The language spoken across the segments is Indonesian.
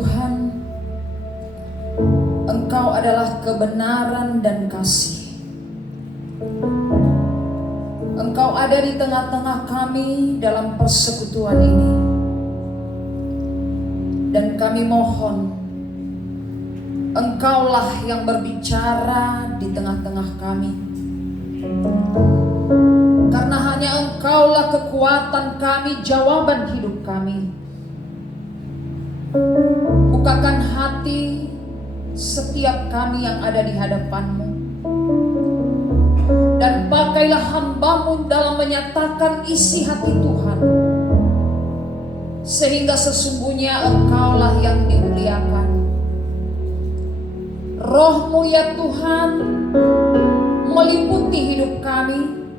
Tuhan, Engkau adalah kebenaran dan kasih. Engkau ada di tengah-tengah kami dalam persekutuan ini. Dan kami mohon, Engkaulah yang berbicara di tengah-tengah kami. Karena hanya Engkaulah kekuatan kami, jawaban hidup kami. Bukakan hati setiap kami yang ada di hadapan-Mu. Dan pakailah hamba-Mu dalam menyatakan isi hati Tuhan. Sehingga sesungguhnya Engkaulah yang dimuliakan. Roh-Mu ya Tuhan meliputi hidup kami.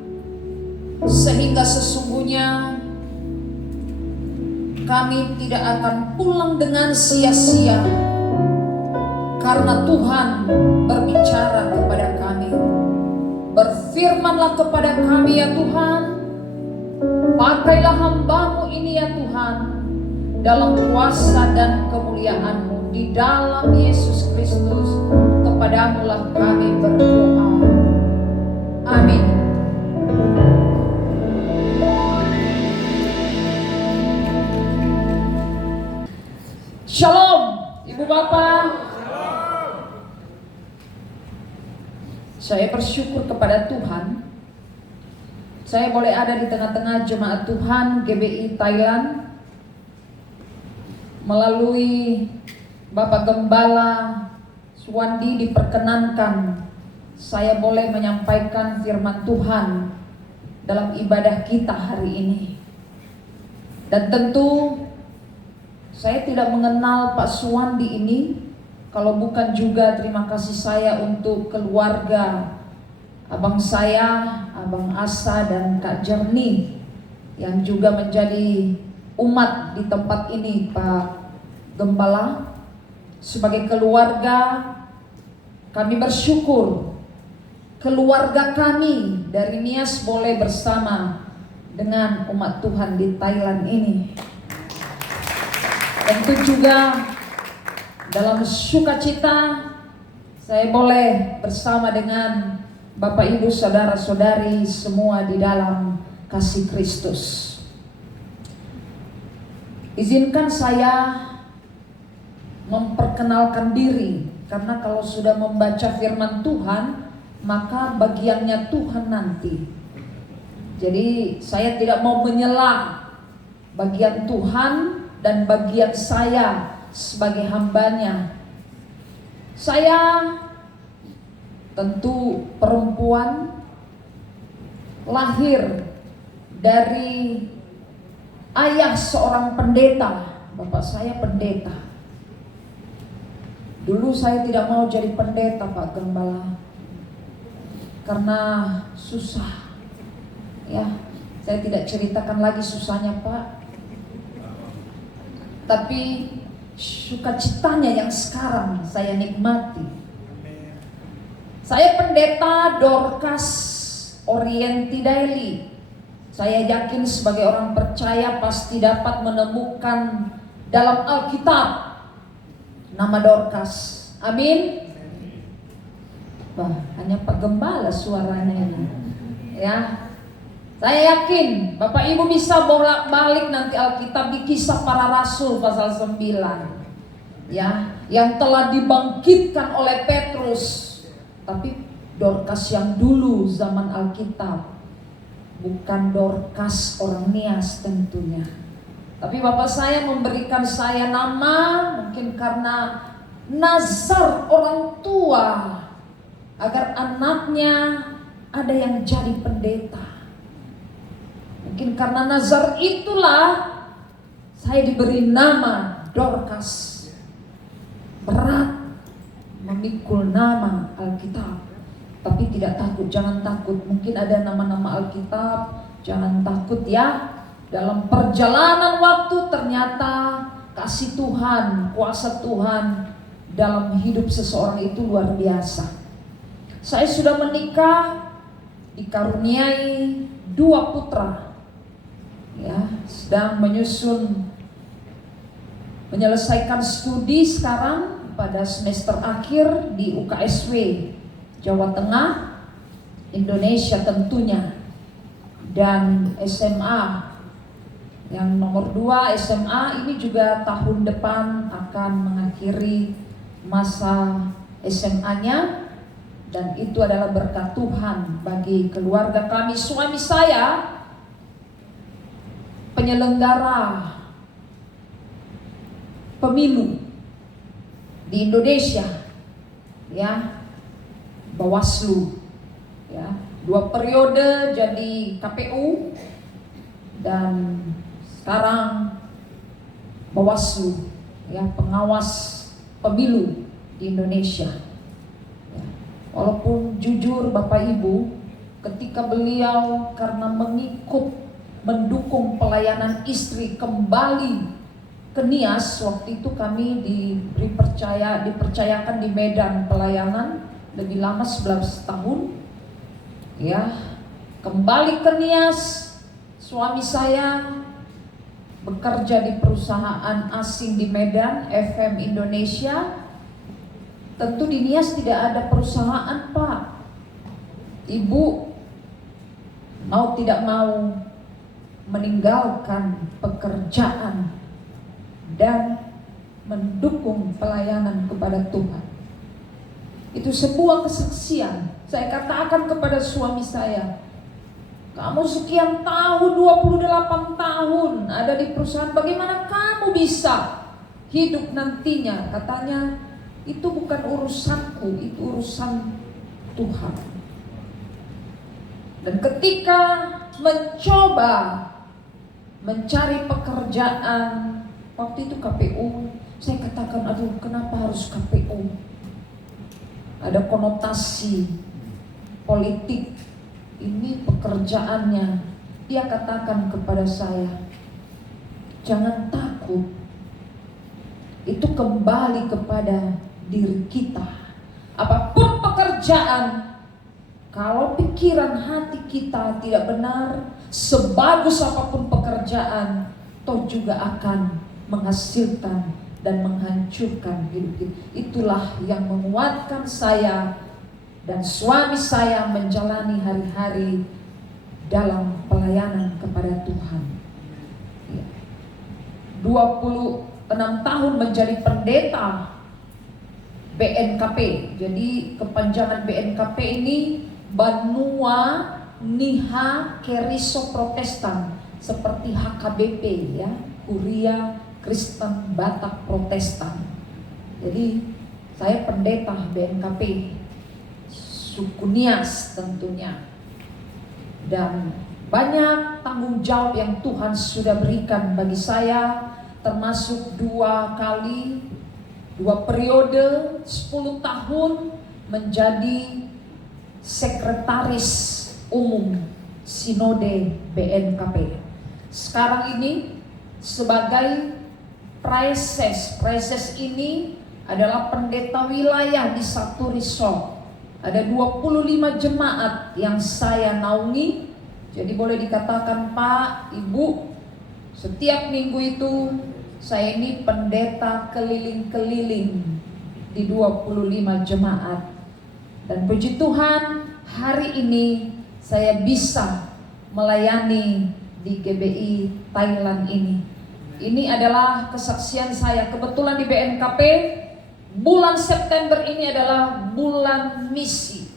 Sehingga sesungguhnya kami tidak akan pulang dengan sia-sia. Karena Tuhan berbicara kepada kami. Berfirmanlah kepada kami ya Tuhan. Pakailah hamba-Mu ini ya Tuhan, dalam kuasa dan kemuliaan-Mu. Di dalam Yesus Kristus, kepadamu lah kami berdoa. Amin. Shalom, Ibu Bapak. Saya bersyukur kepada Tuhan. Saya boleh ada di tengah-tengah jemaat Tuhan GBI Thailand. Melalui Bapak Gembala Suwandi diperkenankan saya boleh menyampaikan firman Tuhan dalam ibadah kita hari ini. Dan tentu saya tidak mengenal Pak Suwandi ini kalau bukan juga terima kasih saya untuk keluarga abang saya, Abang Asa dan Kak Jernih yang juga menjadi umat di tempat ini, Pak Gembala. Sebagai keluarga kami bersyukur keluarga kami dari Nias boleh bersama dengan umat Tuhan di Thailand ini. Tentu juga dalam sukacita saya boleh bersama dengan Bapak Ibu saudara-saudari semua di dalam kasih Kristus. Izinkan saya memperkenalkan diri, karena kalau sudah membaca firman Tuhan maka bagiannya Tuhan nanti. Jadi saya tidak mau menyela bagian Tuhan dan bagian saya sebagai hambanya. Saya tentu perempuan, lahir dari ayah seorang pendeta. Bapak saya pendeta. Dulu saya tidak mau jadi pendeta, Pak Gembala, karena susah. Ya, saya tidak ceritakan lagi susahnya, Pak. Tapi sukacitanya yang sekarang saya nikmati. Saya pendeta Dorcas Orienti Daily. Saya yakin sebagai orang percaya pasti dapat menemukan dalam Alkitab nama Dorcas. Amin. Wah, hanya Pak Gembala suaranya ini. Ya. Saya yakin Bapak Ibu bisa bolak-balik nanti Alkitab di Kisah Para Rasul pasal 9. Ya, yang telah dibangkitkan oleh Petrus. Tapi Dorcas yang dulu zaman Alkitab, bukan Dorcas orang Nias tentunya. Tapi Bapak saya memberikan saya nama mungkin karena nazar orang tua agar anaknya ada yang jadi pendeta. Mungkin karena nazar itulah saya diberi nama Dorcas. Berat memikul nama Alkitab, tapi tidak takut, jangan takut. Mungkin ada nama-nama Alkitab, jangan takut ya. Dalam perjalanan waktu ternyata kasih Tuhan, kuasa Tuhan dalam hidup seseorang itu luar biasa. Saya sudah menikah, dikaruniai 2 putra, ya, sedang menyusun menyelesaikan studi sekarang pada semester akhir di UKSW Jawa Tengah, Indonesia tentunya. Dan SMA yang nomor 2 SMA ini juga tahun depan akan mengakhiri masa SMA-nya, dan itu adalah berkat Tuhan bagi keluarga kami. Suami saya penyelenggara pemilu di Indonesia, ya, Bawaslu, ya, 2 periode jadi KPU dan sekarang Bawaslu, ya, pengawas pemilu di Indonesia. Ya. Walaupun jujur Bapak Ibu, ketika beliau karena mendukung pelayanan istri kembali ke Nias, waktu itu kami dipercayakan di Medan pelayanan lebih lama 11 tahun, ya, kembali ke Nias. Suami saya bekerja di perusahaan asing di Medan, FM Indonesia. Tentu di Nias tidak ada perusahaan, Pak. Ibu mau tidak mau meninggalkan pekerjaan dan mendukung pelayanan kepada Tuhan. Itu sebuah kesaksian. Saya katakan kepada suami saya, kamu sekian tahun, 28 tahun ada di perusahaan, bagaimana kamu bisa hidup nantinya? Katanya, itu bukan urusanku, itu urusan Tuhan. Dan ketika mencoba mencari pekerjaan, waktu itu KPU, saya katakan, aduh, kenapa harus KPU? Ada konotasi politik, ini pekerjaannya. Dia katakan kepada saya, jangan takut, itu kembali kepada diri kita. Apapun pekerjaan, kalau pikiran hati kita tidak benar, sebagus apapun pekerjaan, toh juga akan menghasilkan dan menghancurkan hidup kita. Itulah yang menguatkan saya dan suami saya menjalani hari-hari dalam pelayanan kepada Tuhan. 26 tahun menjadi pendeta BNKP. Jadi kepanjangan BNKP ini Banua Niha Keriso Protestan, seperti HKBP, ya, Kuria Kristen Batak Protestan. Jadi saya pendeta BNKP suku Nias tentunya. Dan banyak tanggung jawab yang Tuhan sudah berikan bagi saya, termasuk 2 periode 10 tahun menjadi sekretaris umum Sinode BNKP. Sekarang ini sebagai Preses ini adalah pendeta wilayah di satu resort. Ada 25 jemaat yang saya naungi. Jadi boleh dikatakan, Pak, Ibu, setiap minggu itu saya ini pendeta keliling-keliling di 25 jemaat. Dan puji Tuhan, hari ini saya bisa melayani di GBI Thailand ini. Ini adalah kesaksian saya. Kebetulan di BNKP, bulan September ini adalah bulan misi.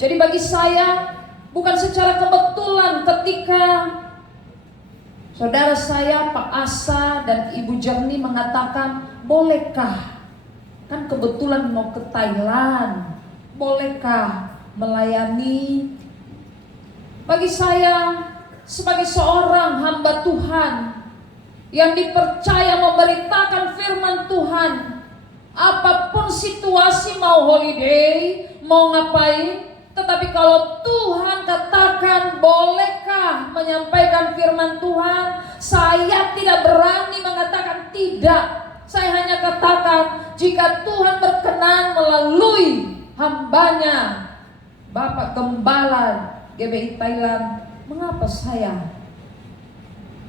Jadi bagi saya, bukan secara kebetulan ketika saudara saya Pak Asa dan Ibu Jerni mengatakan, bolehkah, kan kebetulan mau ke Thailand, bolehkah melayani? Bagi saya, sebagai seorang hamba Tuhan yang dipercaya memberitakan firman Tuhan, apapun situasi, mau holiday, mau ngapain, tetapi kalau Tuhan katakan bolehkah menyampaikan firman Tuhan, saya tidak berani mengatakan tidak. Saya hanya katakan, jika Tuhan berkenan melalui hambanya Bapak Gembala GBI Thailand, mengapa saya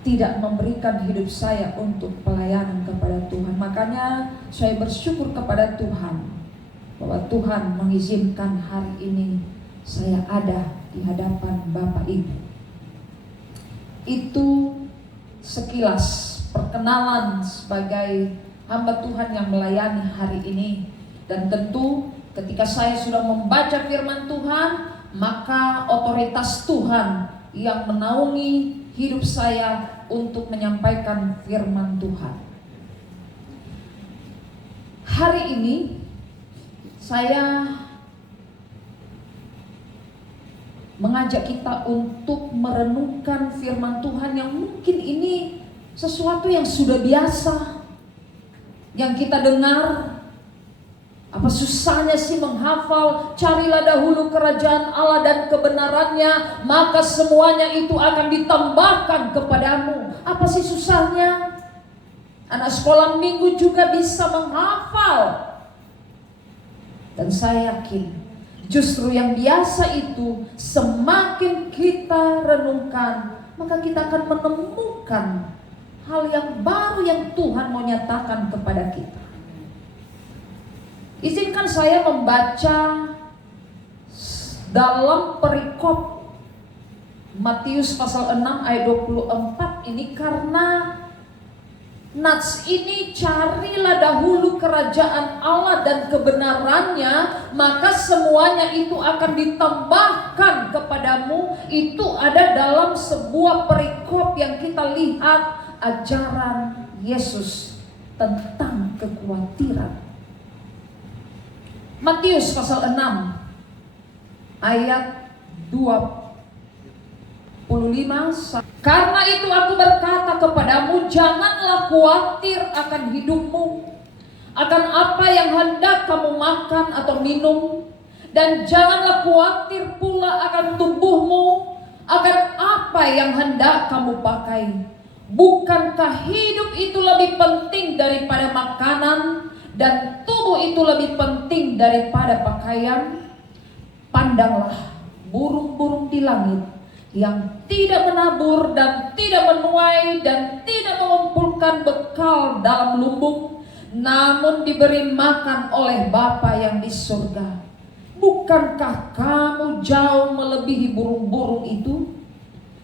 tidak memberikan hidup saya untuk pelayanan kepada Tuhan. Makanya saya bersyukur kepada Tuhan bahwa Tuhan mengizinkan hari ini saya ada di hadapan Bapak Ibu. Itu sekilas perkenalan sebagai hamba Tuhan yang melayani hari ini. Dan tentu ketika saya sudah membaca firman Tuhan, maka otoritas Tuhan yang menaungi hidup saya untuk menyampaikan firman Tuhan. Hari ini saya mengajak kita untuk merenungkan firman Tuhan yang mungkin ini sesuatu yang sudah biasa, yang kita dengar. Apa susahnya sih menghafal, carilah dahulu kerajaan Allah dan kebenarannya, maka semuanya itu akan ditambahkan kepadamu. Apa sih susahnya? Anak sekolah minggu juga bisa menghafal. Dan saya yakin justru yang biasa itu semakin kita renungkan, maka kita akan menemukan hal yang baru yang Tuhan mau nyatakan kepada kita. Izinkan saya membaca dalam perikop Matius pasal 6 ayat 24 ini, karena nats ini, carilah dahulu kerajaan Allah dan kebenarannya, maka semuanya itu akan ditambahkan kepadamu. Itu ada dalam sebuah perikop yang kita lihat ajaran Yesus tentang kekhawatiran. Matius pasal 6 ayat 25. Karena itu aku berkata kepadamu, janganlah khawatir akan hidupmu, akan apa yang hendak kamu makan atau minum, dan janganlah khawatir pula akan tubuhmu, akan apa yang hendak kamu pakai. Bukankah hidup itu lebih penting daripada makanan, dan tubuh itu lebih penting daripada pakaian? Pandanglah burung-burung di langit yang tidak menabur dan tidak menuai dan tidak mengumpulkan bekal dalam lumbung, namun diberi makan oleh Bapa yang di surga. Bukankah kamu jauh melebihi burung-burung itu?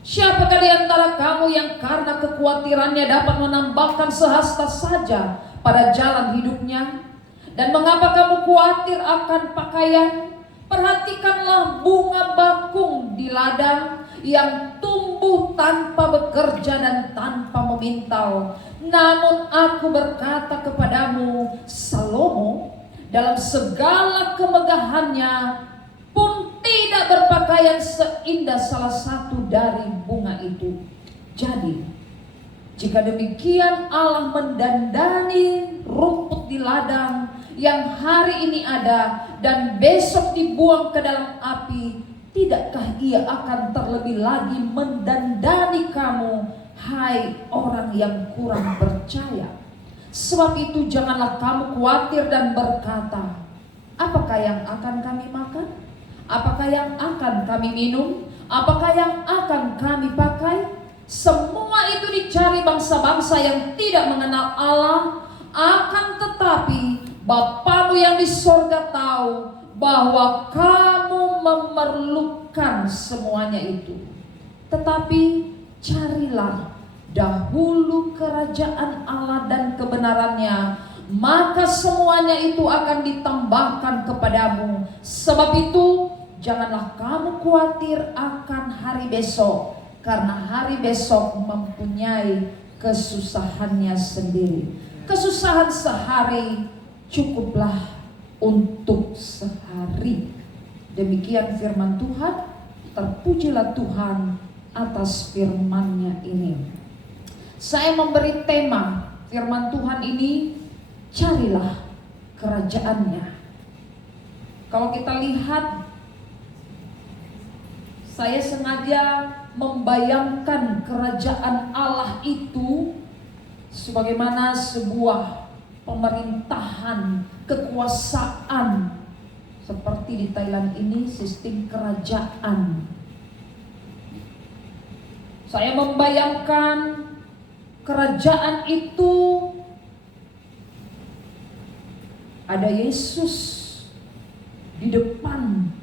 Siapakah di antara kamu yang karena kekhawatirannya dapat menambahkan sehasta saja pada jalan hidupnya? Dan mengapa kamu khawatir akan pakaian? Perhatikanlah bunga bakung di ladang yang tumbuh tanpa bekerja dan tanpa memintal. Namun aku berkata kepadamu, Salomo dalam segala kemegahannya pun tidak berpakaian seindah salah satu dari bunga itu. Jadi, jika demikian Allah mendandani rumput di ladang yang hari ini ada dan besok dibuang ke dalam api, tidakkah Ia akan terlebih lagi mendandani kamu, hai orang yang kurang percaya? Sebab itu janganlah kamu khawatir dan berkata, apakah yang akan kami makan? Apakah yang akan kami minum? Apakah yang akan kami pakai? Semua itu dicari bangsa-bangsa yang tidak mengenal Allah. Akan tetapi Bapamu yang di sorga tahu bahwa kamu memerlukan semuanya itu. Tetapi carilah dahulu kerajaan Allah dan kebenarannya, maka semuanya itu akan ditambahkan kepadamu. Sebab itu janganlah kamu khawatir akan hari besok, karena hari besok mempunyai kesusahannya sendiri. Kesusahan sehari cukuplah untuk sehari. Demikian firman Tuhan. Terpujilah Tuhan atas firman-Nya ini. Saya memberi tema firman Tuhan ini, carilah kerajaan-Nya. Kalau kita lihat, saya sengaja membayangkan kerajaan Allah itu sebagaimana sebuah pemerintahan, kekuasaan. Seperti di Thailand ini sistem kerajaan. Saya membayangkan kerajaan itu ada Yesus di depan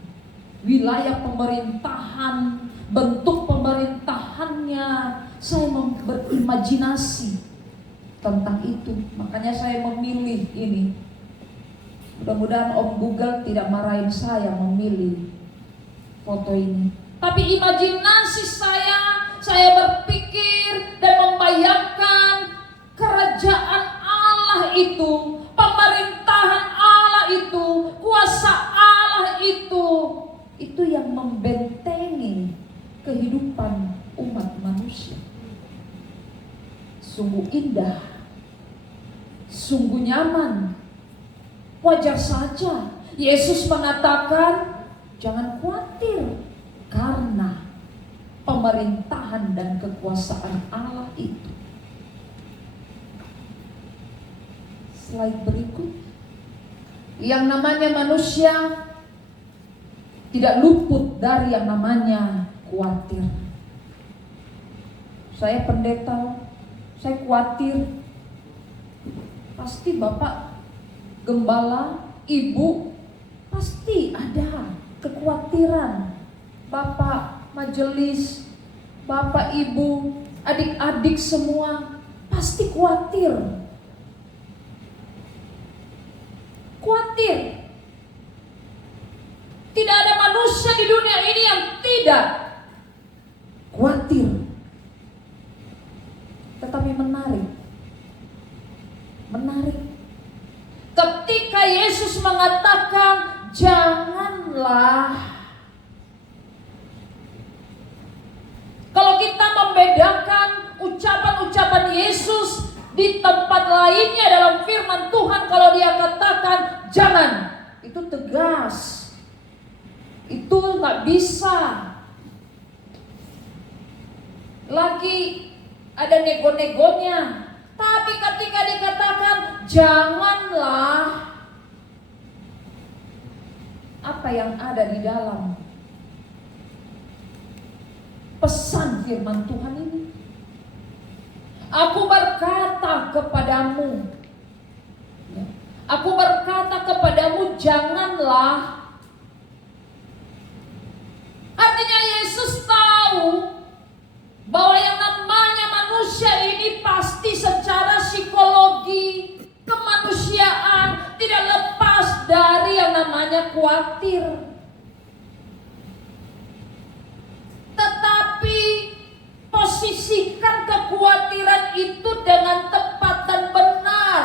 wilayah pemerintahan, bentuk pemerintahannya. Saya berimajinasi tentang itu. Makanya saya memilih ini. Mudah-mudahan Om Google tidak marahin saya memilih foto ini. Tapi imajinasi saya berpikir dan membayangkan kerajaan Allah itu, pemerintahan Allah itu, kuasa Allah itu yang membentengi kehidupan umat manusia. Sungguh indah, sungguh nyaman. Wajar saja Yesus mengatakan, jangan khawatir karena pemerintahan dan kekuasaan Allah itu. Slide berikut. Yang namanya manusia tidak luput dari yang namanya khawatir. Saya pendeta, saya khawatir. Pasti Bapak Gembala, Ibu, pasti ada kekhawatiran. Bapak majelis, Bapak Ibu, adik-adik semua pasti khawatir. Khawatir. Tidak ada manusia di dunia ini yang tidak khawatir. Tetapi menarik. Ketika Yesus mengatakan, janganlah. Kalau kita membedakan ucapan-ucapan Yesus di tempat lainnya dalam firman Tuhan, kalau dia katakan jangan, itu tegas. Itu nggak bisa lagi ada nego-negonya. Tapi ketika dikatakan janganlah, apa yang ada di dalam pesan firman Tuhan ini? Aku berkata kepadamu, janganlah. Artinya Yesus tahu bahwa yang namanya manusia ini pasti secara psikologi, kemanusiaan tidak lepas dari yang namanya khawatir. Tetapi posisikan kekhawatiran itu dengan tepat dan benar.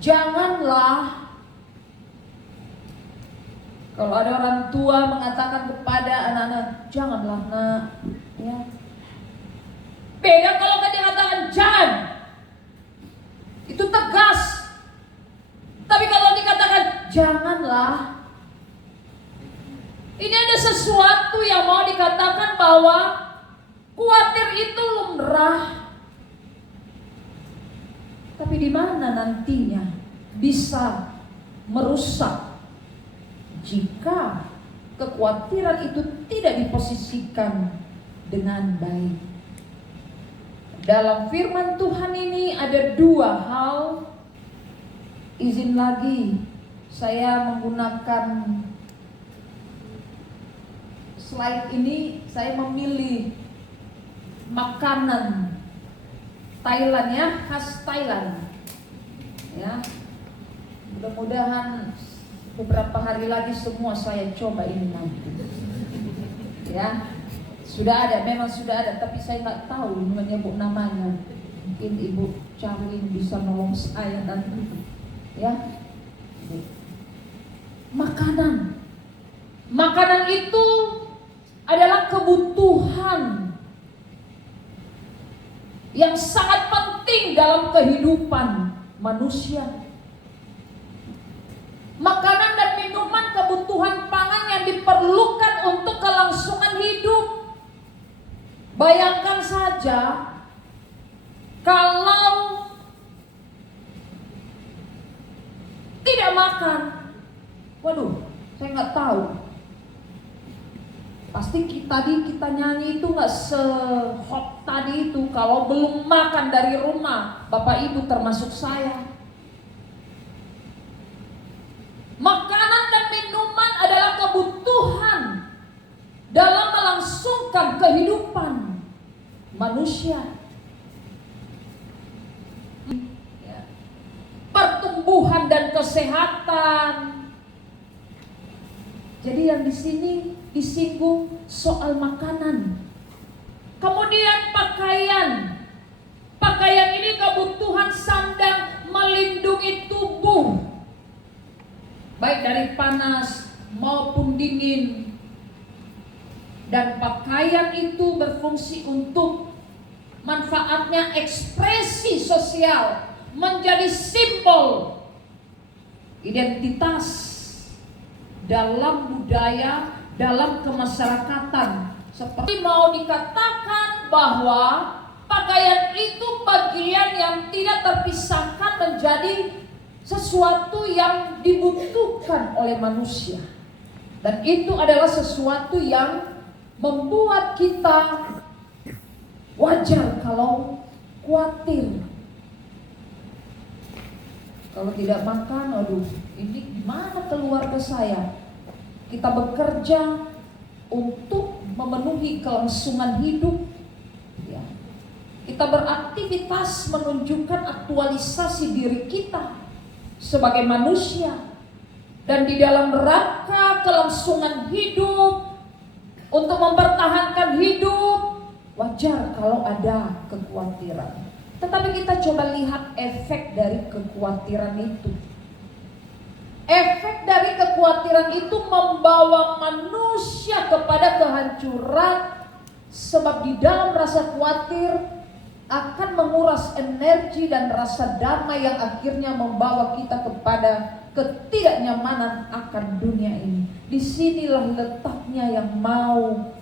Janganlah. Kalau ada orang tua mengatakan kepada anak-anak, janganlah nak, ya. Beda kalau dikatakan jangan, itu tegas. Tapi kalau dikatakan janganlah, ini ada sesuatu yang mau dikatakan bahwa khawatir itu lumrah. Tapi di mana nantinya bisa merusak jika kekhawatiran itu tidak diposisikan dengan baik. Dalam firman Tuhan ini ada dua hal. Izin lagi saya menggunakan slide ini, saya memilih makanan Thailand, ya, khas Thailand. Ya. Mudah-mudahan beberapa hari lagi semua saya coba ini nanti. Ya. Sudah ada, memang sudah ada, tapi saya nggak tahu menyebut namanya. Mungkin Ibu Charlene bisa nolong saya nanti. Ya. Makanan itu adalah kebutuhan yang sangat penting dalam kehidupan manusia. Makanan dan minuman, kebutuhan pangan yang diperlukan untuk kelangsungan hidup. Bayangkan saja kalau tidak makan, waduh, saya nggak tahu Pasti tadi kita nyanyi itu nggak sehot tadi itu. Kalau belum makan dari rumah, Bapak Ibu termasuk saya. Makanan dan minuman adalah kebutuhan dalam melangsungkan kehidupan manusia. Pertumbuhan dan kesehatan. Jadi yang di sini disinggung soal makanan. Kemudian pakaian. Pakaian ini kebutuhan sandang melindungi tubuh, baik dari panas maupun dingin. Dan pakaian itu berfungsi untuk manfaatnya ekspresi sosial, menjadi simbol identitas dalam budaya, dalam kemasyarakatan. Seperti mau dikatakan bahwa pakaian itu bagian yang tidak terpisahkan menjadi sesuatu yang dibutuhkan oleh manusia. Dan itu adalah sesuatu yang membuat kita wajar kalau khawatir. Kalau tidak makan, aduh, ini gimana keluarga saya? Kita bekerja untuk memenuhi kelangsungan hidup. Ya. Kita beraktivitas menunjukkan aktualisasi diri kita sebagai manusia. Dan di dalam rangka kelangsungan hidup, untuk mempertahankan hidup, wajar kalau ada kekhawatiran. Tetapi kita coba lihat efek dari kekhawatiran itu. Efek dari kekhawatiran itu membawa manusia kepada kehancuran. Sebab di dalam rasa khawatir akan menguras energi dan rasa damai yang akhirnya membawa kita kepada ketidaknyamanan akan dunia ini. Disinilah letaknya yang mau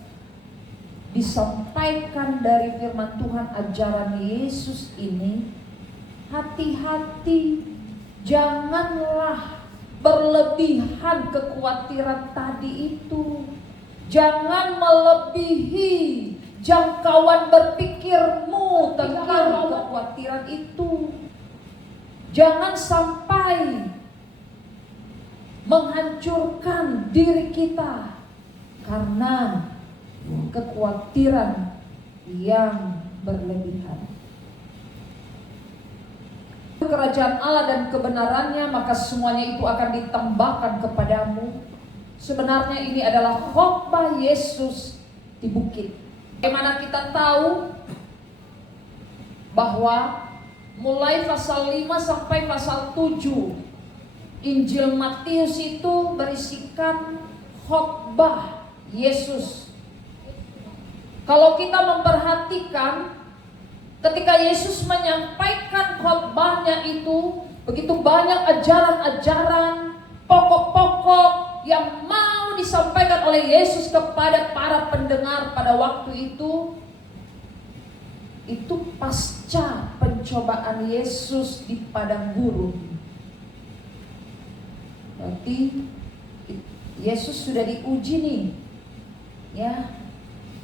disampaikan dari firman Tuhan, ajaran Yesus ini. Hati-hati, janganlah berlebihan kekhawatiran tadi itu. Jangan melebihi jangkauan berpikirmu tentang kekhawatiran itu. Jangan sampai menghancurkan diri kita karena kekhawatiran yang berlebihan. Kerajaan Allah dan kebenarannya, maka semuanya itu akan ditambahkan kepadamu. Sebenarnya ini adalah khotbah Yesus di bukit. Bagaimana kita tahu bahwa mulai pasal 5 sampai pasal 7 Injil Matius itu berisikan khotbah Yesus. Kalau kita memperhatikan, ketika Yesus menyampaikan khotbahnya itu, begitu banyak ajaran-ajaran, pokok-pokok yang mau disampaikan oleh Yesus kepada para pendengar pada waktu itu pasca pencobaan Yesus di padang gurun. Berarti Yesus sudah diuji nih, ya.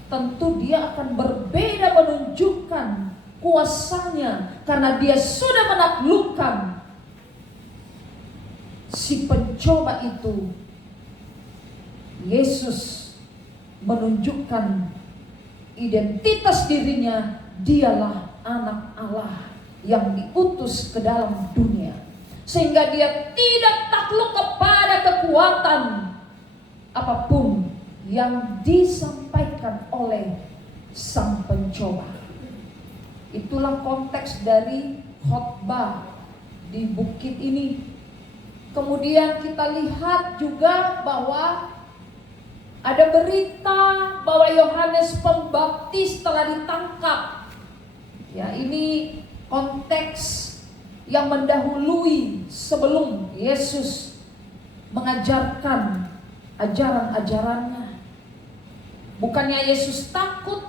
Tentu dia akan berbeda menunjukkan kuasanya karena dia sudah menaklukkan si pencoba itu. Yesus menunjukkan identitas dirinya, dialah anak Allah yang diutus ke dalam dunia. Sehingga dia tidak takluk kepada kekuatan apapun yang disampaikan oleh sang pencoba. Itulah konteks dari khotbah di bukit ini. Kemudian kita lihat juga bahwa ada berita bahwa Yohanes Pembaptis telah ditangkap. Ya, ini konteks yang mendahului sebelum Yesus mengajarkan ajaran-ajarannya. Bukannya Yesus takut,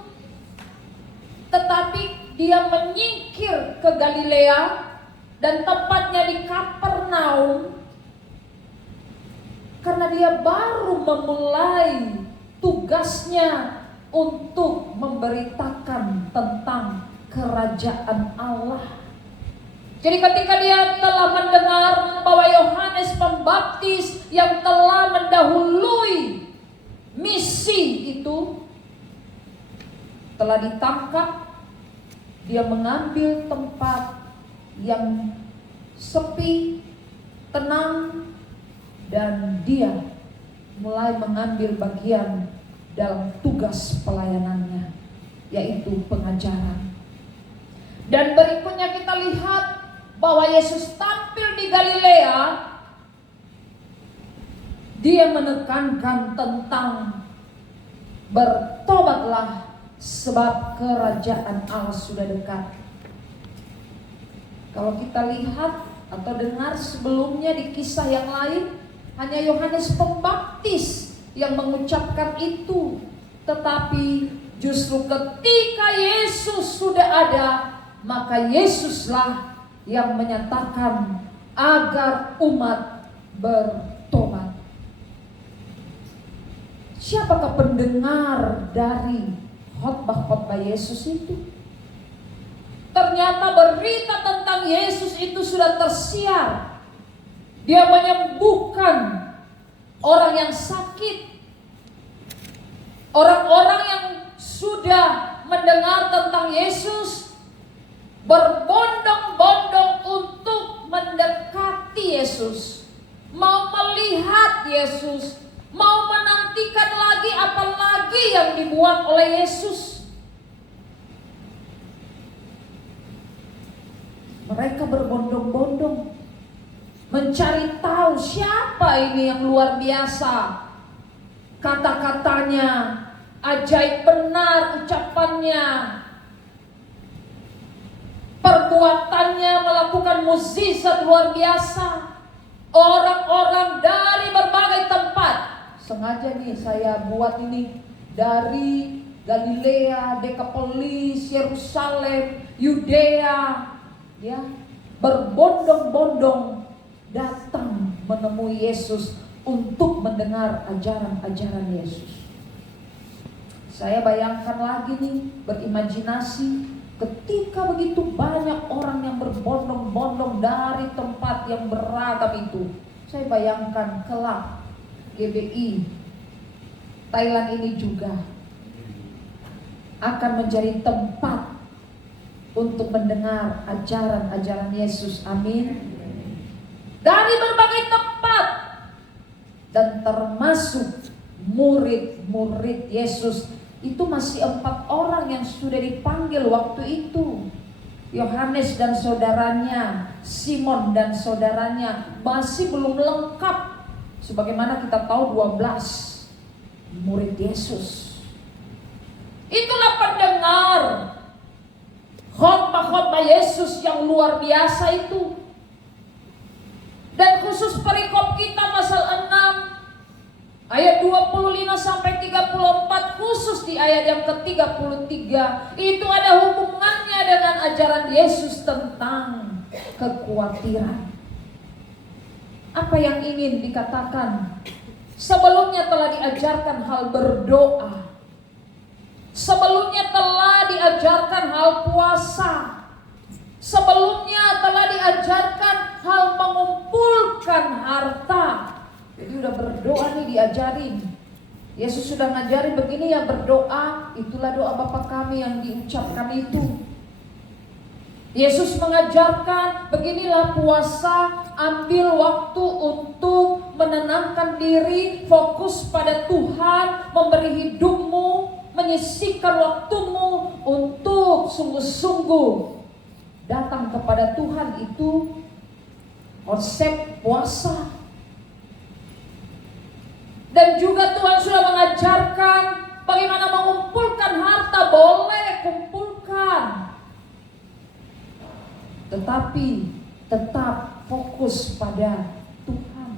tetapi dia menyingkir ke Galilea dan tempatnya di Kapernaum karena dia baru memulai tugasnya untuk memberitakan tentang kerajaan Allah. Jadi ketika dia telah mendengar bahwa Yohanes Pembaptis yang telah mendahului misi itu telah ditangkap, dia mengambil tempat yang sepi, tenang, dan dia mulai mengambil bagian dalam tugas pelayanannya, yaitu pengajaran. Dan berikutnya kita lihat bahwa Yesus tampil di Galilea. Dia menekankan tentang bertobatlah sebab kerajaan Allah sudah dekat. Kalau kita lihat atau dengar sebelumnya di kisah yang lain, hanya Yohanes Pembaptis yang mengucapkan itu. Tetapi justru ketika Yesus sudah ada, maka Yesuslah yang menyatakan agar umat bertobat. Siapakah pendengar dari khotbah-khotbah Yesus itu? Ternyata berita tentang Yesus itu sudah tersiar. Dia menyembuhkan orang yang sakit. Orang-orang yang sudah mendengar tentang Yesus berbondong-bondong untuk mendekati Yesus, mau melihat Yesus, mau menantikan lagi apa lagi yang dibuat oleh Yesus. Mereka berbondong-bondong mencari tahu siapa ini yang luar biasa. Kata-katanya ajaib benar, ucapannya, perbuatannya melakukan mukjizat luar biasa. Orang-orang dari berbagai tempat, sengaja nih saya buat ini, dari Galilea, Dekapolis, Yerusalem, Yudea, ya, berbondong-bondong datang menemui Yesus untuk mendengar ajaran-ajaran Yesus. Saya bayangkan lagi nih, berimajinasi, ketika begitu banyak orang yang berbondong-bondong dari tempat yang beragam itu, saya bayangkan kelak GBI Thailand ini juga akan menjadi tempat untuk mendengar ajaran-ajaran Yesus. Amin. Dari berbagai tempat, dan termasuk murid-murid Yesus. Itu masih 4 orang yang sudah dipanggil waktu itu. Yohanes dan saudaranya, Simon dan saudaranya, masih belum lengkap. Sebagaimana kita tahu 12 murid Yesus. Itulah pendengar khotbah-khotbah Yesus yang luar biasa itu. Dan khusus perikop kita pasal 6 ayat 25 sampai 34, khusus di ayat yang ke-33, itu ada hubungannya dengan ajaran Yesus tentang kekhawatiran. Apa yang ingin dikatakan? Sebelumnya telah diajarkan hal berdoa. Sebelumnya telah diajarkan hal puasa. Sebelumnya telah diajarkan hal mengumpulkan harta. Jadi udah berdoa nih diajarin. Yesus sudah ngajarin begini ya berdoa. Itulah doa Bapa kami yang diucapkan itu. Yesus mengajarkan beginilah puasa. Ambil waktu untuk menenangkan diri, fokus pada Tuhan, memberi hidupmu, menyisihkan waktumu untuk sungguh-sungguh datang kepada Tuhan. Itu konsep puasa. Dan juga Tuhan sudah mengajarkan bagaimana mengumpulkan harta. Boleh kumpulkan, tetapi tetap fokus pada Tuhan.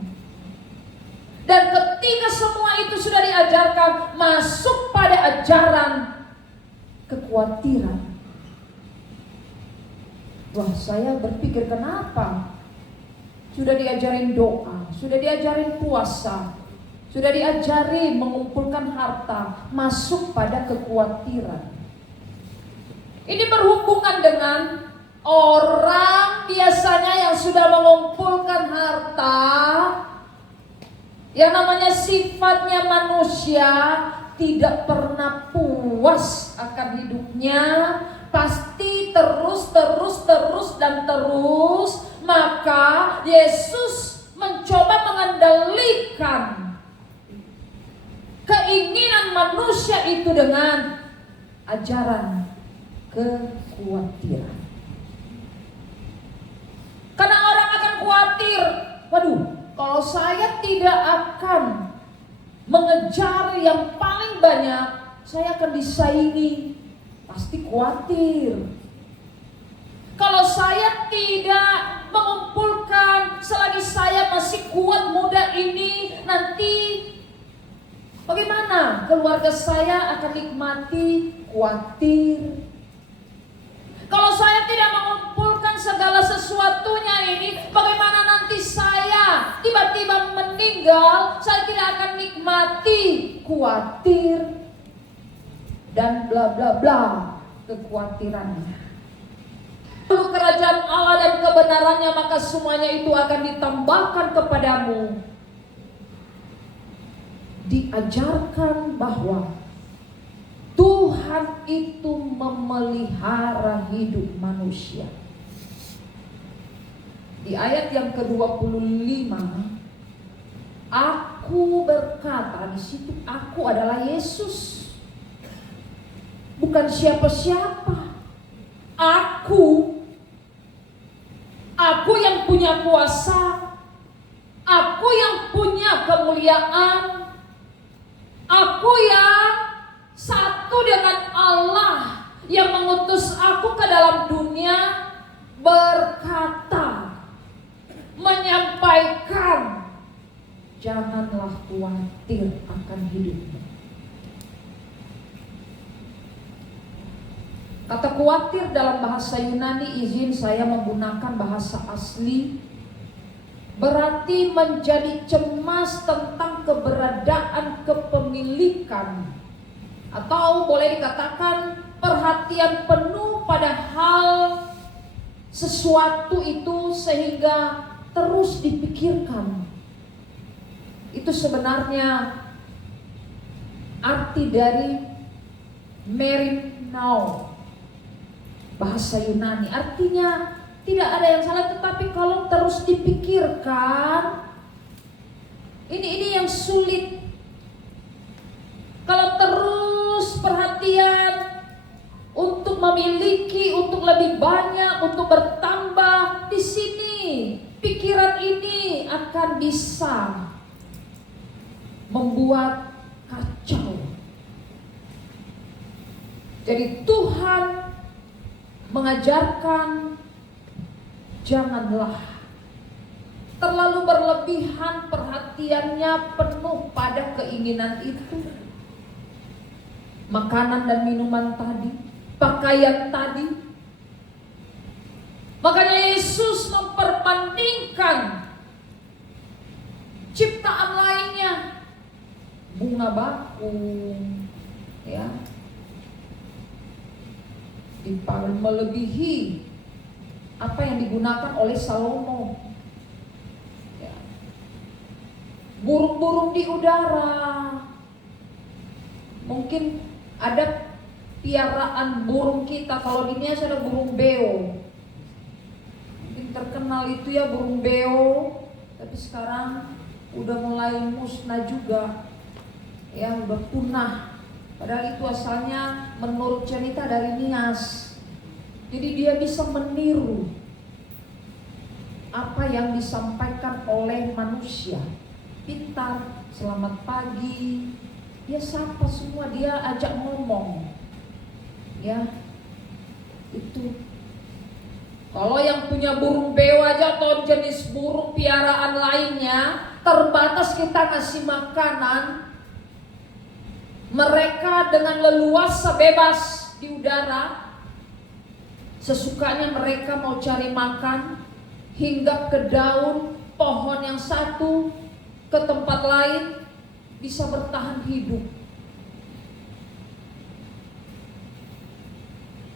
Dan ketika semua itu sudah diajarkan, masuk pada ajaran kekhawatiran. Wah, saya berpikir kenapa? Sudah diajarin doa, sudah diajarin puasa, Sudah diajari mengumpulkan harta, masuk pada kekhawatiran. Ini berhubungan dengan orang biasanya yang sudah mengumpulkan harta. Yang namanya sifatnya manusia tidak pernah puas akan hidupnya, pasti terus dan terus. Maka Yesus mencoba mengendalikan keinginan manusia itu dengan ajaran kekhawatiran. Karena orang akan khawatir, waduh, kalau saya tidak akan mengejar yang paling banyak, saya akan disaingi. Pasti khawatir. Kalau saya tidak mengumpulkan selagi saya masih kuat muda ini, nanti bagaimana keluarga saya akan nikmati? Khawatir. Kalau saya tidak mengumpulkan segala sesuatunya ini, bagaimana nanti saya tiba-tiba meninggal, saya tidak akan nikmati? Khawatir. Dan bla bla bla, kekhawatirannya. Lalu kerajaan Allah dan kebenarannya, maka semuanya itu akan ditambahkan kepadamu. Diajarkan bahwa Tuhan itu memelihara hidup manusia. Di ayat yang ke-25, aku berkata, di situ aku adalah Yesus. Bukan siapa-siapa. Aku yang punya kuasa, aku yang punya kemuliaan, aku yang satu dengan Allah yang mengutus aku ke dalam dunia, berkata, menyampaikan, janganlah khawatir akan hidupmu. Kata khawatir dalam bahasa Yunani, izin saya menggunakan bahasa asli, berarti menjadi cemas tentang keberadaan kepemilikan, atau boleh dikatakan perhatian penuh pada hal sesuatu itu sehingga terus dipikirkan. Itu sebenarnya arti dari merinau, bahasa Yunani. Artinya tidak ada yang salah, tetapi kalau terus dipikirkan, ini yang sulit. Kalau terus perhatian untuk memiliki, untuk lebih banyak, untuk bertambah, di sini pikiran ini akan bisa membuat kacau. Jadi Tuhan mengajarkan, janganlah terlalu berlebihan perhatiannya penuh pada keinginan itu. Makanan dan minuman tadi, pakaian tadi. Makanya Yesus memperbandingkan ciptaan lainnya. Bunga bakung, ya, melebihi apa yang digunakan oleh Salomo. Ya. Burung-burung di udara, mungkin ada piaraan burung kita. Kalau di Nias ada burung beo, mungkin terkenal itu ya burung beo, tapi sekarang udah mulai musnah juga, ya udah punah. Padahal itu asalnya menurut cerita dari Nias. Jadi dia bisa meniru apa yang disampaikan oleh manusia. Pintar, selamat pagi, dia sapa semua, dia ajak ngomong. Ya, itu. Kalau yang punya burung beo aja atau jenis burung piaraan lainnya, terbatas kita kasih makanan. Mereka dengan leluasa bebas di udara, sesukanya mereka mau cari makan, hinggap ke daun pohon yang satu, ke tempat lain, bisa bertahan hidup.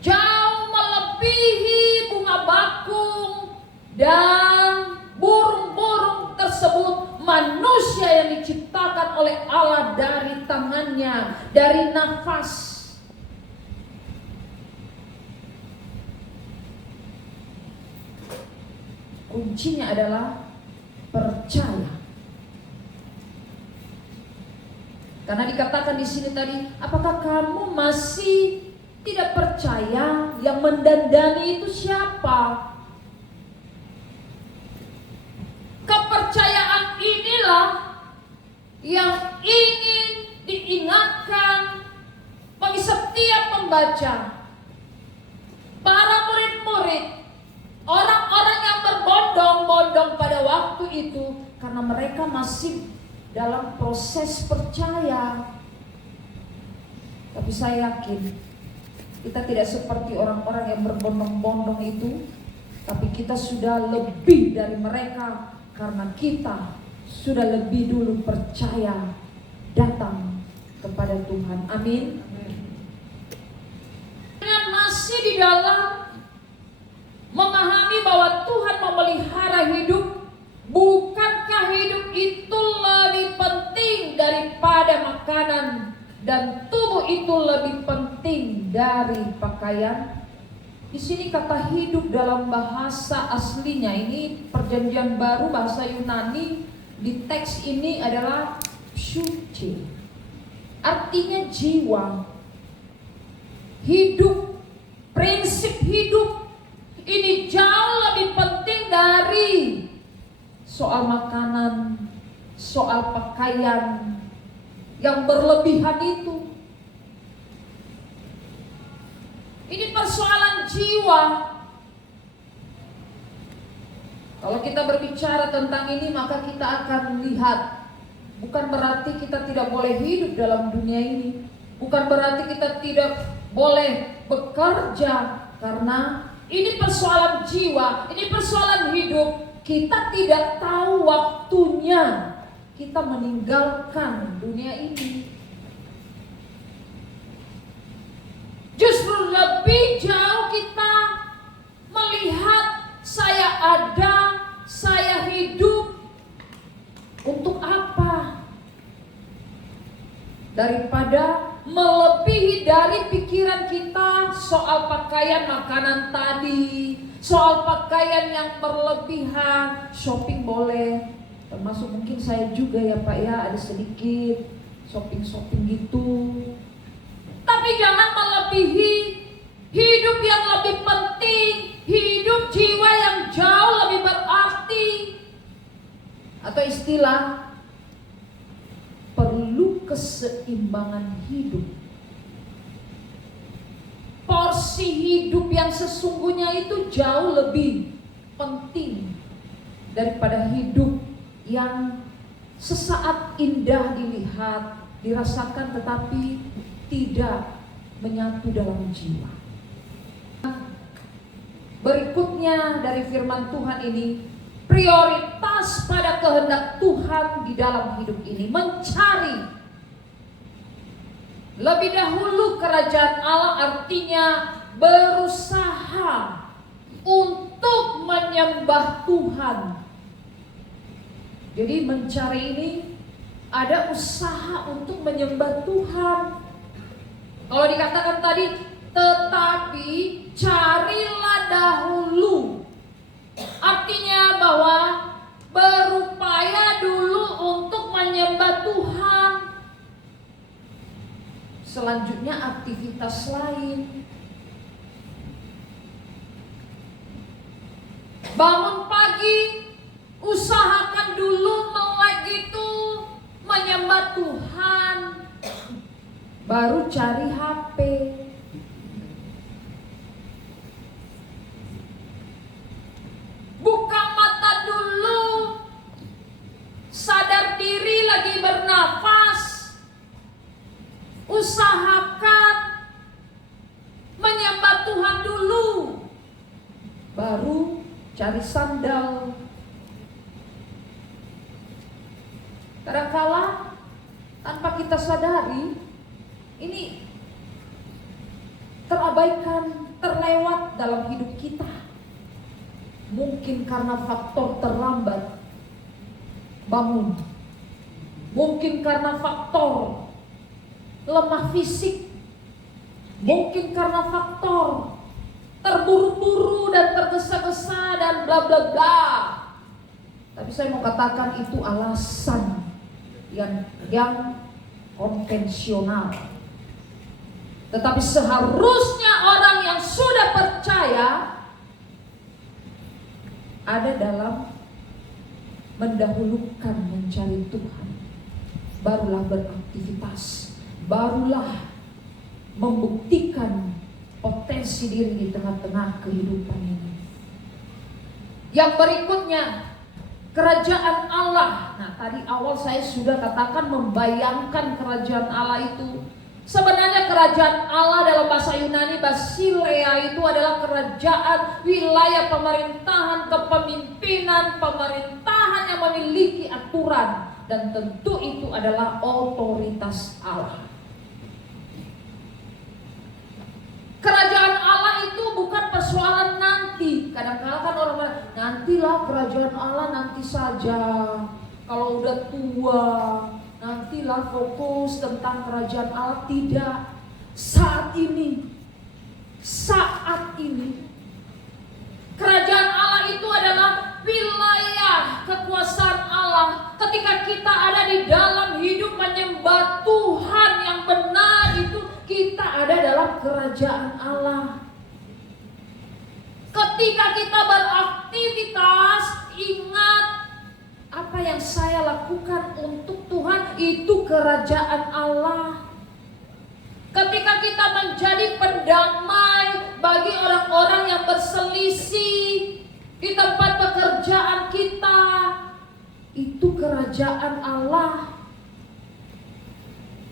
Jauh melebihi bunga bakung dan burung-burung tersebut, manusia yang diciptakan oleh Allah dari tangannya, dari nafas. Kuncinya adalah percaya. Karena dikatakan di sini tadi, apakah kamu masih tidak percaya? Yang mendandani itu siapa? Kepercayaan inilah yang ingin diingatkan bagi setiap pembaca. Para murid-murid, orang-orang yang berbondong-bondong pada waktu itu, karena mereka masih dalam proses percaya. Tapi saya yakin kita tidak seperti orang-orang yang berbondong-bondong itu, tapi kita sudah lebih dari mereka karena kita sudah lebih dulu percaya datang kepada Tuhan. Amin. Dan masih di dalam memahami bahwa Tuhan memelihara hidup. Bukankah hidup itu lebih penting daripada makanan, dan tubuh itu lebih penting dari pakaian? Di sini kata hidup dalam bahasa aslinya ini Perjanjian Baru, bahasa Yunani, di teks ini adalah psyche. Artinya jiwa. Hidup, prinsip hidup ini jauh lebih penting dari soal makanan, soal pakaian yang berlebihan itu. Ini persoalan jiwa. Kalau kita berbicara tentang ini, maka kita akan lihat, bukan berarti kita tidak boleh hidup dalam dunia ini, bukan berarti kita tidak boleh bekerja, karena ini persoalan jiwa, ini persoalan hidup. Kita tidak tahu waktunya kita meninggalkan dunia ini. Justru lebih jauh kita melihat saya ada, saya hidup untuk apa, daripada melebihi dari pikiran kita soal pakaian, makanan tadi, soal pakaian yang berlebihan. Shopping boleh, termasuk mungkin saya juga ya Pak ya, ada sedikit shopping gitu. Tapi jangan melebihi hidup yang lebih penting, hidup jiwa yang jauh lebih berarti. Atau istilah, perlu keseimbangan hidup. Porsi hidup yang sesungguhnya itu jauh lebih penting daripada hidup yang sesaat indah dilihat, dirasakan, tetapi tidak menyatu dalam jiwa. Berikutnya dari firman Tuhan ini, prioritas pada kehendak Tuhan di dalam hidup ini, mencari lebih dahulu kerajaan Allah, artinya berusaha untuk menyembah Tuhan. Jadi mencari ini ada usaha untuk menyembah Tuhan. Kalau dikatakan tadi, tetapi carilah dahulu, artinya bahwa berupaya dulu untuk menyembah Tuhan. Selanjutnya aktivitas lain. Bangun pagi, usahakan dulu melek itu menyembah Tuhan, baru cari HP. Buka mata dulu, sadar diri lagi bernafas, usahakan menyembah Tuhan dulu, baru cari sandal. Kadangkala tanpa kita sadari ini terabaikan, terlewat dalam hidup kita. Mungkin karena faktor terlambat bangun, mungkin karena faktor lemah fisik, mungkin karena faktor terburu-buru dan tergesa-gesa dan bla bla bla. Tapi saya mau katakan itu alasan yang konvensional. Tetapi seharusnya orang yang sudah percaya ada dalam mendahulukan mencari Tuhan, barulah beraktivitas, barulah membuktikan potensi diri di tengah-tengah kehidupan ini. Yang berikutnya, kerajaan Allah. Nah, tadi awal saya sudah katakan membayangkan kerajaan Allah itu. Sebenarnya kerajaan Allah dalam bahasa Yunani Basileia itu adalah kerajaan, wilayah pemerintahan, kepemimpinan, pemerintahan yang memiliki aturan. Dan tentu itu adalah otoritas Allah. Kerajaan Allah itu bukan persoalan nanti. Kadang-kadang kan orang bilang, nantilah kerajaan Allah nanti saja. Kalau udah tua, nantilah fokus tentang kerajaan Allah. Tidak. Saat ini kerajaan Allah itu adalah wilayah kekuasaan Allah. Ketika kita ada di dalam hidup menyembah Tuhan yang benar, itu kita ada dalam kerajaan Allah. Ketika kita beraktivitas, ingat apa yang saya lakukan untuk Tuhan itu kerajaan Allah. Ketika kita menjadi pendamai bagi orang-orang yang berselisih di tempat pekerjaan kita, itu kerajaan Allah.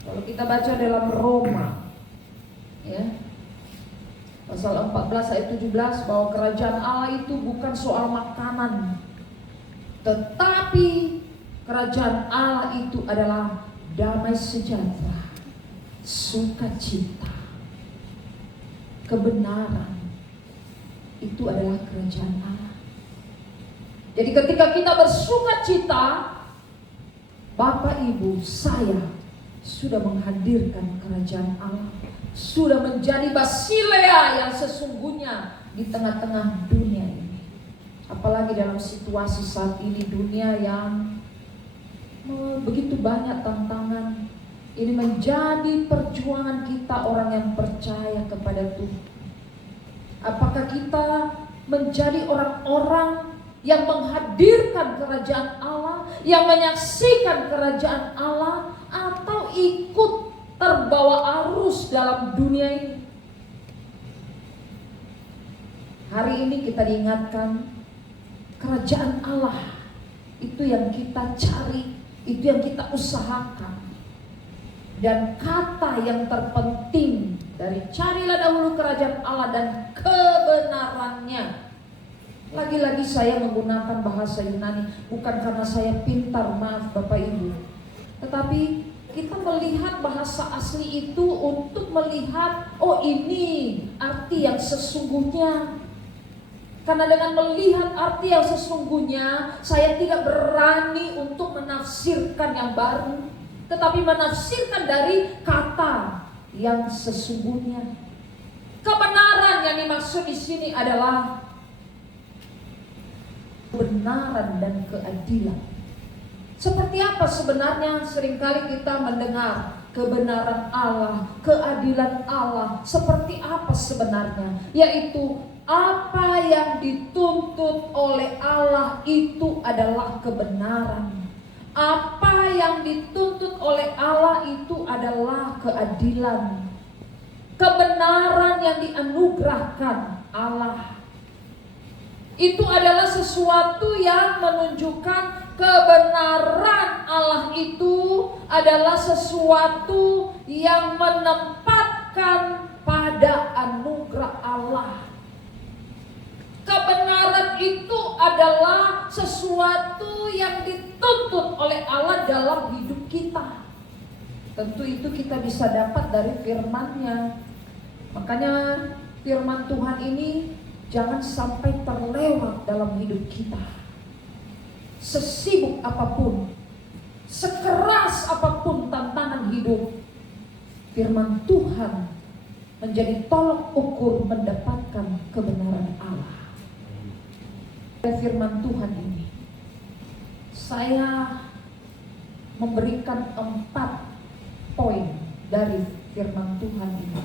Kalau kita baca dalam Roma, ya, pasal 14 ayat 17, bahwa kerajaan Allah itu bukan soal makanan, tetapi kerajaan Allah itu adalah damai sejahtera, sukacita, kebenaran. Itu adalah kerajaan Allah. Jadi ketika kita bersukacita, Bapak Ibu, saya sudah menghadirkan kerajaan Allah, sudah menjadi Basileia yang sesungguhnya di tengah-tengah dunia ini. Apalagi dalam situasi saat ini, dunia yang begitu banyak tantangan. Ini menjadi perjuangan kita orang yang percaya kepada Tuhan. Apakah kita menjadi orang-orang yang menghadirkan kerajaan Allah, yang menyaksikan kerajaan Allah, atau ikut terbawa arus dalam dunia ini? Hari ini kita diingatkan kerajaan Allah itu yang kita cari, itu yang kita usahakan. Dan kata yang terpenting dari carilah dahulu kerajaan Allah dan kebenarannya. Lagi-lagi saya menggunakan bahasa Yunani bukan karena saya pintar, maaf Bapak Ibu, tetapi kita melihat bahasa asli itu untuk melihat, oh ini arti yang sesungguhnya. Karena dengan melihat arti yang sesungguhnya, saya tidak berani untuk menafsirkan yang baru, tetapi menafsirkan dari kata yang sesungguhnya. Kebenaran yang dimaksud di sini adalah kebenaran dan keadilan. Seperti apa sebenarnya seringkali kita mendengar kebenaran Allah, keadilan Allah. Seperti apa sebenarnya? Yaitu apa yang dituntut oleh Allah itu adalah kebenaran. Apa yang dituntut oleh Allah itu adalah keadilan. Kebenaran yang dianugerahkan Allah itu adalah sesuatu yang menunjukkan kebenaran Allah itu adalah sesuatu yang menempatkan pada anugerah Allah. Kebenaran itu adalah sesuatu yang dituntut oleh Allah dalam hidup kita. Tentu itu kita bisa dapat dari firman-Nya. Makanya firman Tuhan ini jangan sampai terlewat dalam hidup kita. Sesibuk apapun, sekeras apapun tantangan hidup, firman Tuhan menjadi tolok ukur mendapatkan kebenaran Allah. Dari firman Tuhan ini, saya memberikan 4 poin dari firman Tuhan ini.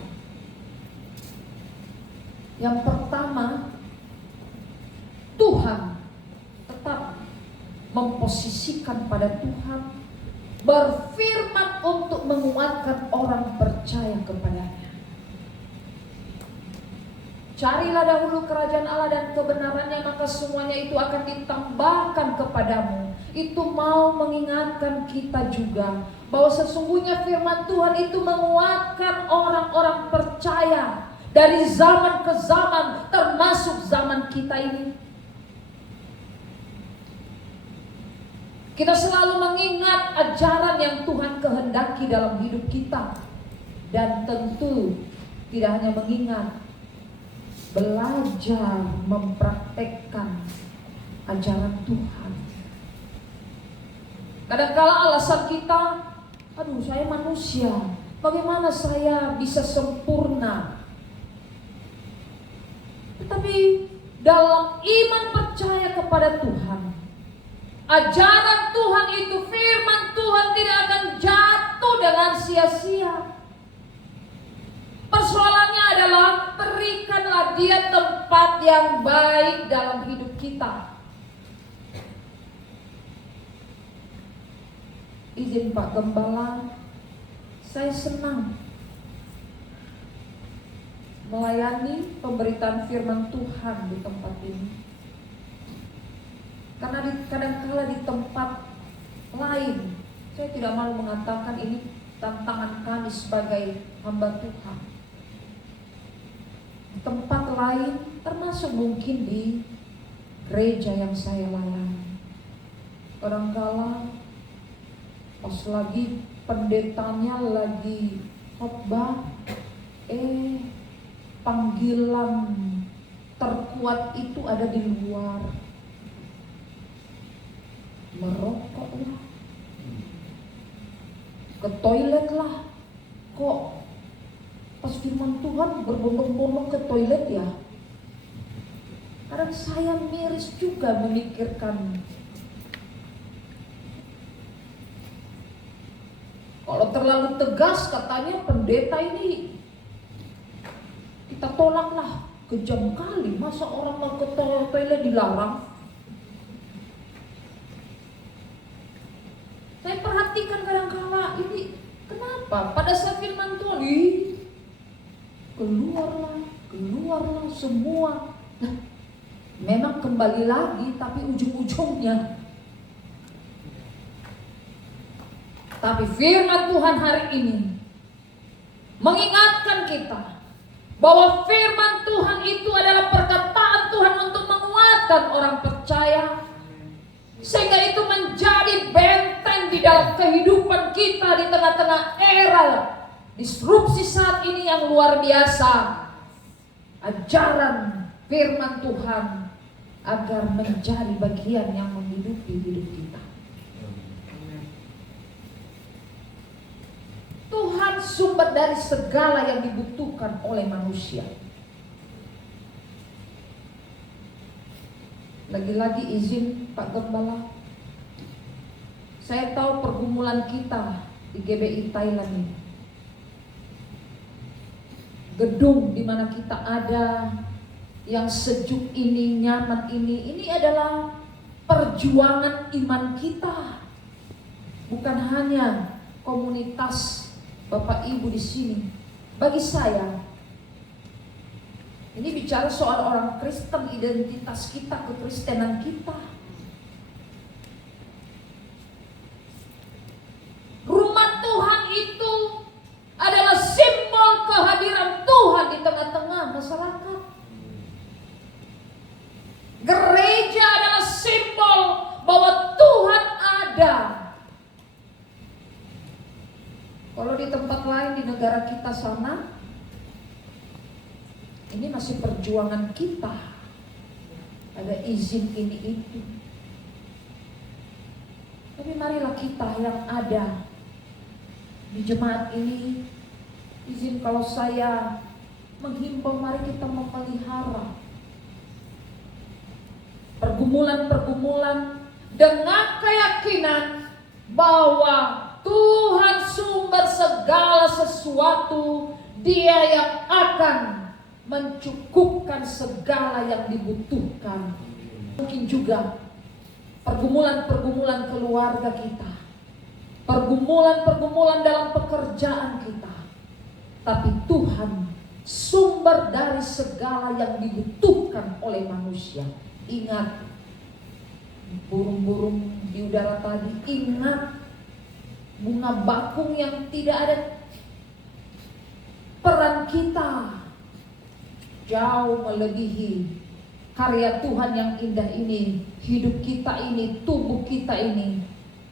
Yang pertama, Tuhan tetap memposisikan pada Tuhan, berfirman untuk menguatkan orang percaya kepadanya. Carilah dahulu kerajaan Allah dan kebenarannya, maka semuanya itu akan ditambahkan kepadamu. Itu mau mengingatkan kita juga bahwa sesungguhnya firman Tuhan itu menguatkan orang-orang percaya dari zaman ke zaman, termasuk zaman kita ini. Kita selalu mengingat ajaran yang Tuhan kehendaki dalam hidup kita. Dan tentu tidak hanya mengingat, belajar mempraktekkan ajaran Tuhan. Kadang-kala alasan kita, aduh saya manusia, bagaimana saya bisa sempurna? Tetapi dalam iman percaya kepada Tuhan, ajaran Tuhan itu, firman Tuhan tidak akan jatuh dengan sia-sia. Persoalannya adalah berikanlah dia tempat yang baik dalam hidup kita. Izin Pak Gembala, saya senang melayani pemberitaan firman Tuhan di tempat ini. Karena kadang-kala di tempat lain, saya tidak malu mengatakan ini tantangan kami sebagai hamba Tuhan. Di tempat lain, termasuk mungkin di gereja yang saya layani, kadang-kala pas lagi pendetanya lagi khotbah, panggilan terkuat itu ada di luar. Merokok lah, ke toilet lah. Kok pas firman Tuhan berbondong-bondong ke toilet ya? Karena saya miris juga memikirkan, kalau terlalu tegas katanya pendeta ini kita tolaklah, kejam kali. Masa orang mau ke toilet dilarang? Saya perhatikan kadang-kala ini, kenapa pada saat firman Tuhan, keluarlah semua. Nah, memang kembali lagi, tapi ujung-ujungnya. Tapi firman Tuhan hari ini mengingatkan kita bahwa firman Tuhan itu adalah perkataan Tuhan untuk menguatkan orang percaya, sehingga itu menjadi benteng di dalam kehidupan kita di tengah-tengah era disrupsi saat ini yang luar biasa. Ajaran firman Tuhan agar menjadi bagian yang menghidupi hidup kita. Tuhan sumber dari segala yang dibutuhkan oleh manusia. Lagi-lagi izin Pak Gembala, saya tahu pergumulan kita di GBI Thailand ini. Gedung di mana kita ada, yang sejuk ini, nyaman ini adalah perjuangan iman kita. Bukan hanya komunitas Bapak Ibu di sini. Bagi saya, ini bicara soal orang Kristen, identitas kita, kekristenan kita. Rumah Tuhan itu adalah simbol kehadiran Tuhan di tengah-tengah masyarakat. Gereja adalah simbol bahwa Tuhan ada. lain di negara kita sana, ini masih perjuangan kita. Ada izin ini itu. Tapi marilah kita yang ada di jemaat ini, izin kalau saya menghimbau, mari kita memelihara pergumulan-pergumulan dengan keyakinan bahwa Tuhan sumber segala sesuatu, Dia yang akan mencukupkan segala yang dibutuhkan. Mungkin juga pergumulan-pergumulan keluarga kita, pergumulan-pergumulan dalam pekerjaan kita. Tapi Tuhan sumber dari segala yang dibutuhkan oleh manusia. Ingat burung-burung di udara tadi, ingat bunga bakung yang tidak ada peran kita, jauh melebihi karya Tuhan yang indah ini. Hidup kita ini, tubuh kita ini,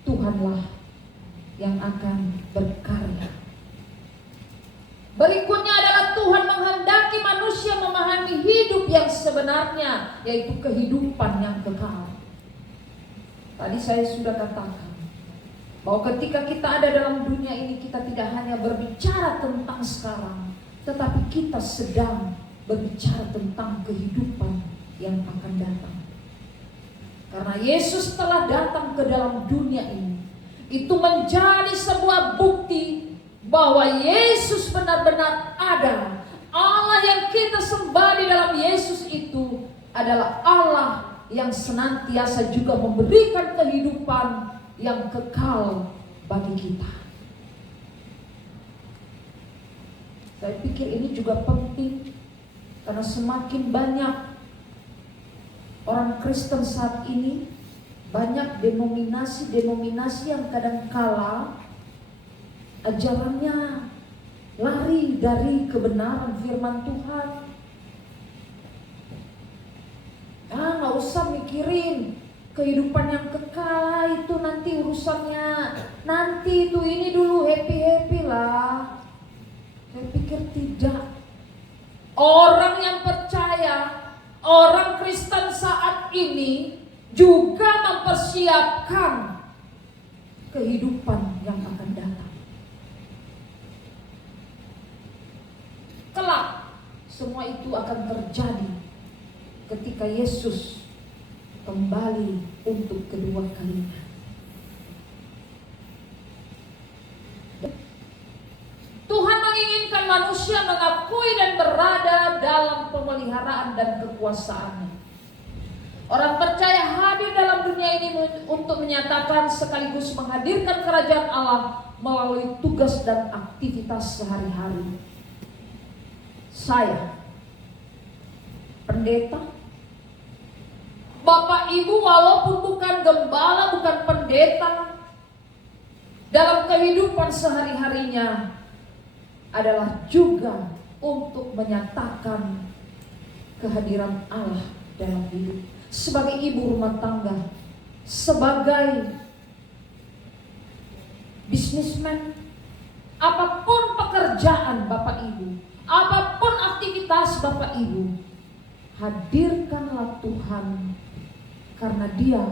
Tuhanlah yang akan berkarya. Berikutnya adalah Tuhan menghendaki manusia memahami hidup yang sebenarnya, yaitu kehidupan yang kekal. Tadi saya sudah katakan bahwa ketika kita ada dalam dunia ini, kita tidak hanya berbicara tentang sekarang, tetapi kita sedang berbicara tentang kehidupan yang akan datang. Karena Yesus telah datang ke dalam dunia ini, itu menjadi sebuah bukti bahwa Yesus benar-benar ada. Allah yang kita sembah di dalam Yesus itu adalah Allah yang senantiasa juga memberikan kehidupan yang kekal bagi kita. Saya pikir ini juga penting, karena semakin banyak orang Kristen saat ini, banyak denominasi-denominasi yang kadangkala ajarannya lari dari kebenaran firman Tuhan. Nggak usah mikirin kehidupan yang kekal, itu nanti urusannya. Nanti itu, ini dulu happy-happy lah. Saya pikir tidak. Orang yang percaya, orang Kristen saat ini juga mempersiapkan kehidupan yang akan datang. Kelak semua itu akan terjadi ketika Yesus kembali untuk kedua kalinya. Tuhan menginginkan manusia mengakui dan berada dalam pemeliharaan dan kekuasaannya. Orang percaya hadir dalam dunia ini untuk menyatakan sekaligus menghadirkan kerajaan Allah melalui tugas dan aktivitas sehari-hari. Saya, pendeta, Bapak Ibu walaupun bukan gembala, bukan pendeta, dalam kehidupan sehari-harinya adalah juga untuk menyatakan kehadiran Allah dalam hidup. Sebagai ibu rumah tangga, sebagai bisnismen, apapun pekerjaan Bapak Ibu, apapun aktivitas Bapak Ibu, hadirkanlah Tuhan, karena Dia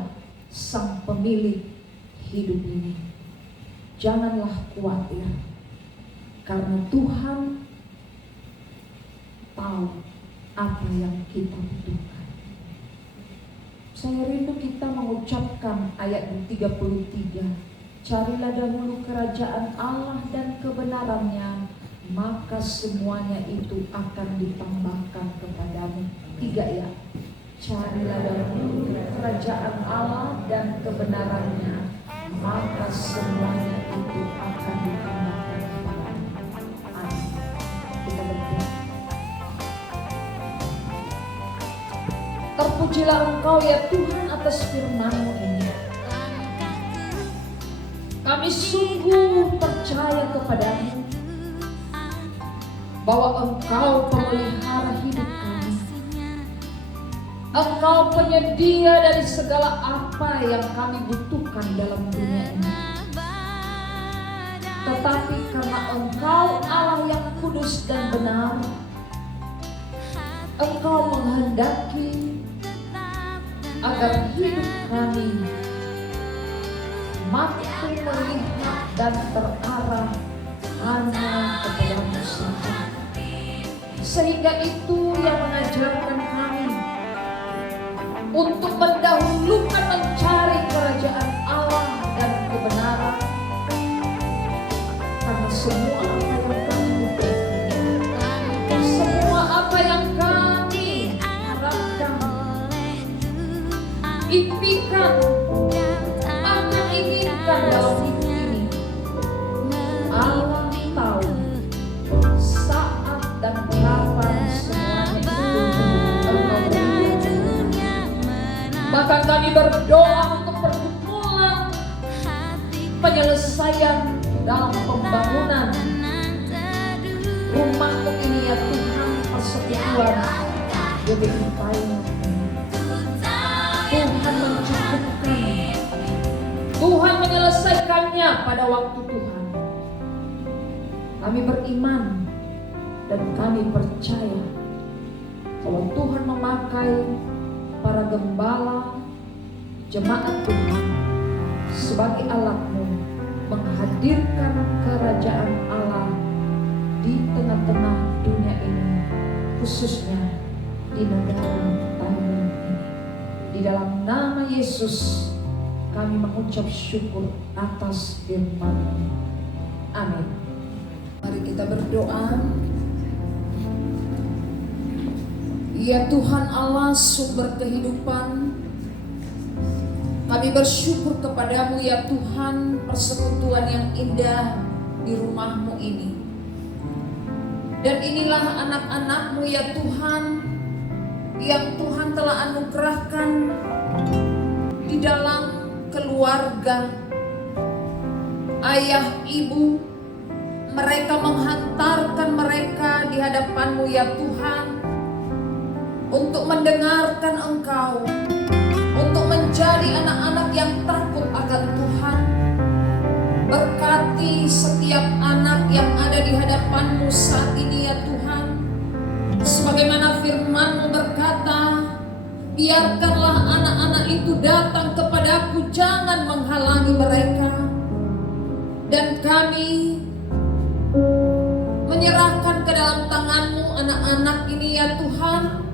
sang pemilik hidup ini. Janganlah khawatir, karena Tuhan tahu apa yang kita butuhkan. Saya rindu kita mengucapkan ayat 33. Carilah dahulu kerajaan Allah dan kebenarannya, maka semuanya itu akan ditambahkan kepadamu. 3 ya. Carilah dahulu kerajaan Allah dan kebenarannya, maka semuanya itu akan ditambahkan kepadamu. Amin. Kita berdoa. Terpujilah Engkau ya Tuhan atas firman-Mu ini. Kami sungguh percaya kepadamu bahwa Engkau pemelihara hidup kami. Engkau penyedia dari segala apa yang kami butuhkan dalam dunia ini. tetapi karena Engkau Allah yang kudus dan benar, Engkau menghendaki agar hidup kami mampu melihat dan terarah hanya kepadamu saja. Sehingga itu yang mengajarkan kami untuk mendahulukan mencari kerajaan Allah dan kebenaran, karena semua apa yang kami butuhkan, semua apa yang kami harapkan, impikan, bahkan inginkan dalam hidup ini, Allah tahu saat dan kapan semuanya itu Engkau berikan. Bahkan kami berdoa untuk pergumulan penyelesaian dalam pembangunan rumahmu ini ya Tuhan, persekutuan GBI Thailand. Tuhan mencukupkan, Tuhan menyelesaikannya pada waktu Tuhan. Kami beriman dan kami percaya bahwa Tuhan memakai para gembala jemaat Tuhan sebagai alat-Mu menghadirkan kerajaan Allah di tengah-tengah dunia ini, khususnya di negara Thailand ini. Di dalam nama Yesus kami mengucap syukur atas firman-Mu. Amin. Mari kita berdoa. Ya Tuhan Allah sumber kehidupan, kami bersyukur kepadamu ya Tuhan, persekutuan yang indah di rumah-Mu ini. Dan inilah anak-anak-Mu ya Tuhan, yang Tuhan telah anugerahkan di dalam keluarga, ayah, ibu, mereka menghantarkan mereka di hadapan-Mu ya Tuhan, untuk mendengarkan Engkau, untuk menjadi anak-anak yang takut akan Tuhan. Berkati setiap anak yang ada di hadapan-Mu saat ini ya Tuhan. Sebagaimana firman-Mu berkata, biarkanlah anak-anak itu datang kepadaku, jangan menghalangi mereka. Dan kami menyerahkan ke dalam tangan-Mu anak-anak ini ya Tuhan.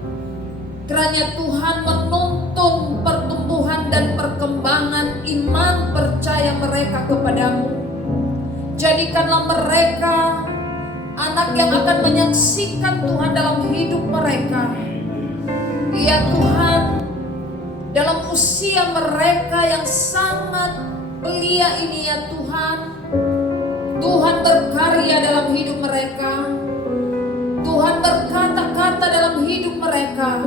Kiranya Tuhan menuntun pertumbuhan dan perkembangan iman percaya mereka kepadamu. Jadikanlah mereka anak yang akan menyaksikan Tuhan dalam hidup mereka. Ya Tuhan, dalam usia mereka yang sangat belia ini ya Tuhan, Tuhan berkarya dalam hidup mereka. Tuhan berkata-kata dalam hidup mereka,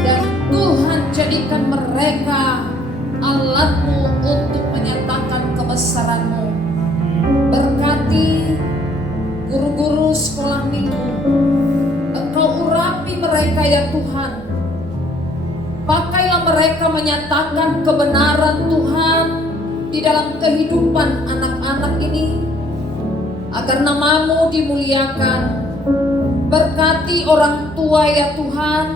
dan Tuhan jadikan mereka alat-Mu untuk menyatakan kebesaran-Mu. Berkati guru-guru sekolah minggu, Engkau urapi mereka ya Tuhan. Pakailah mereka menyatakan kebenaran Tuhan di dalam kehidupan anak-anak ini, agar nama-Mu dimuliakan. Berkati orang tua ya Tuhan,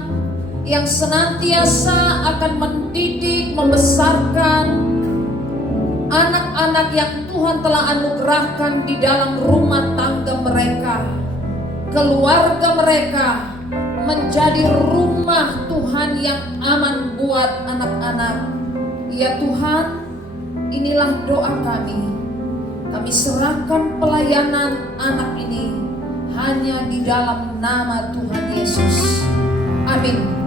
yang senantiasa akan mendidik, membesarkan anak-anak yang Tuhan telah anugerahkan di dalam rumah tangga mereka, keluarga mereka, menjadi rumah Tuhan yang aman buat anak-anak. Ya Tuhan, inilah doa kami. Kami serahkan pelayanan anak ini hanya di dalam nama Tuhan Yesus. Amin.